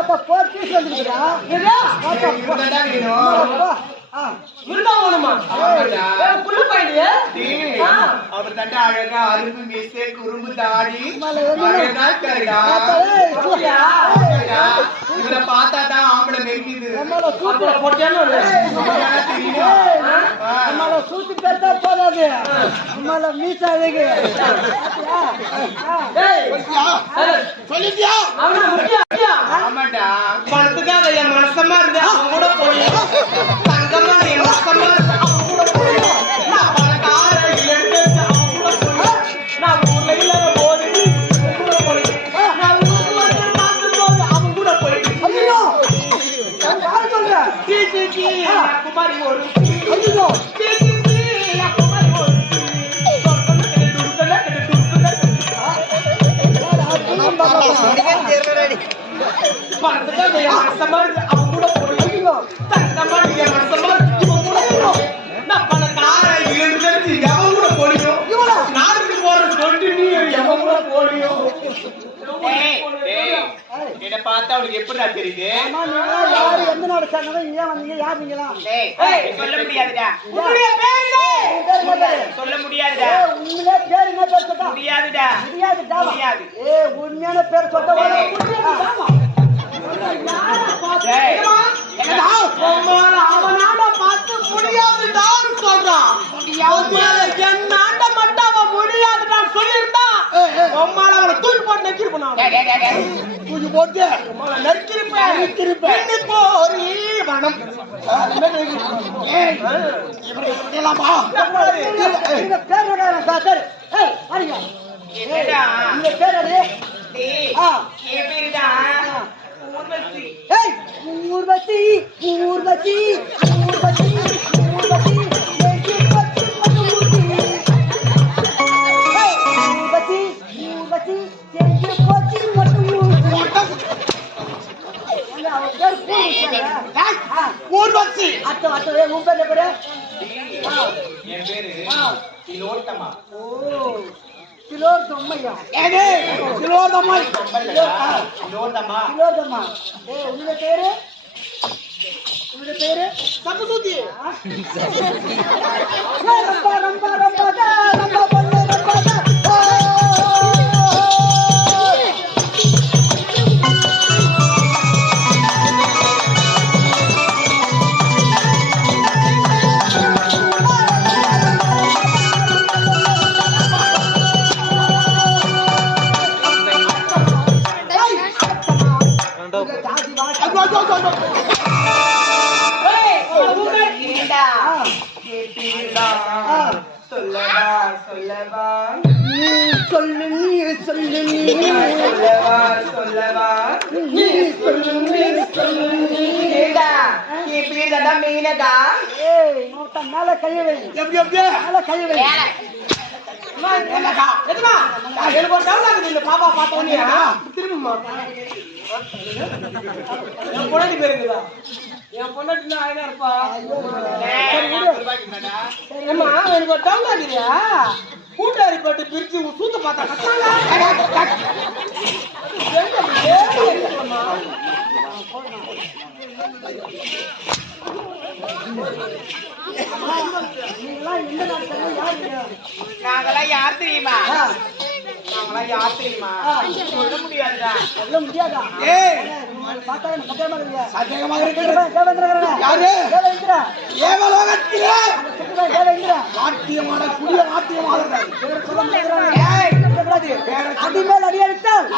பார்த்தா போர் பீஸ் வந்துருக்குடா. இதா? பார்த்தா இவங்கதான் வேணும். ஆ. இருந்தா வேணுமா புள்ள பையனு. அவர் தண்டை அழகா அரும்பு மீசை குறும்பு தாடி. பார்த்தா, ஆம்பளை மெய்க்குது. நம்மள சூத்து பெருத்தா போதாது. நம்மள மீச அழகு. சொல்லிட்டியா அவனா முக்கியம், முக்கியம். ஆமாடா பணத்துக்காக என் மனசமா இருந்து கிடையாது. பணத்துக்காக என் மனசமா அவன் கூட போய் என் மனசமா இவன் கூட நான் பணக்கார என்னை பார்த்தா அவனுக்கு எப்படிடா தெரியுது? அம்மா, நீங்க யாரு? எந்த நாடு சேர்ந்தவங்க இங்க ஏன் வந்தீங்க? யார் நீங்களா? சொல்ல முடியாதுடா? சொல்ல முடியாதுடா. உண்மையிலே பேர் என்ன பேர் சொல்றா? முடியாதுடா. முடியாது டாவா. முடியாது. ஏய், உண்மையான பேர் சொல்ல நெக்கிருப்பேன் நான். தூக்கி போட்டு நெக்கிருப்பேன். எண்ணி போரி வனம். ஏய், இப்படி சொல்லலாமா? ஊர்வசி. அத்த அத்த ஏய் உன் பேர் என்ன பேரு என் பேரு திலோத்தமா. ஓ கிலோ தொம்மையா ஏடே, திலோதமை. திலோத்தமா. கிலோதம்மா ஏய் உன்னுடைய பேரு? உன்னுடைய பேரு? சம்புசூத்தி. சொல்லவா சொல்லவா சொல்லு நீ சொல்லு நீ சொல்லவா சொல்லவா நீ சொல்லு நீ சொல்லு நீ மீனகா ஏய் நோட்ட மேல கைய வை மேல கைய வை அம்மா, எதுமா? இந்த பாப்பா பார்த்த உடனே. என் பொண்டாட்டி பேர் இருக்குதா? என் பொண்டாட்டினா அழகா இருப்பா. ஏம்மா, எனக்கு ஒரு doubt ஆகுதுயா. கூட்டாளி பட்டு பிரிச்சு சூத்த பார்த்தா கத்தாங்க. நாங்கெல்லாம் யார் தெரியுமா நாங்கெல்லாம் யார் தெரியுமா? சொல்ல முடியாதுடா. சொல்ல முடியாதா? ஏய், உங்களை பார்த்தா எனக்கு சத்தியமா இல்லையா சந்தேகமாக இருக்குது. தேவேந்திரன் யாரு? தேவேந்திரன் ஏவலோகத்திலே! சுற்றுலா தேவேந்திரன் நாட்டியமான குடிய நாட்டியமாகிறது பேர் சொல்ல முடியாது. அடி மேல் அடி அடித்தால்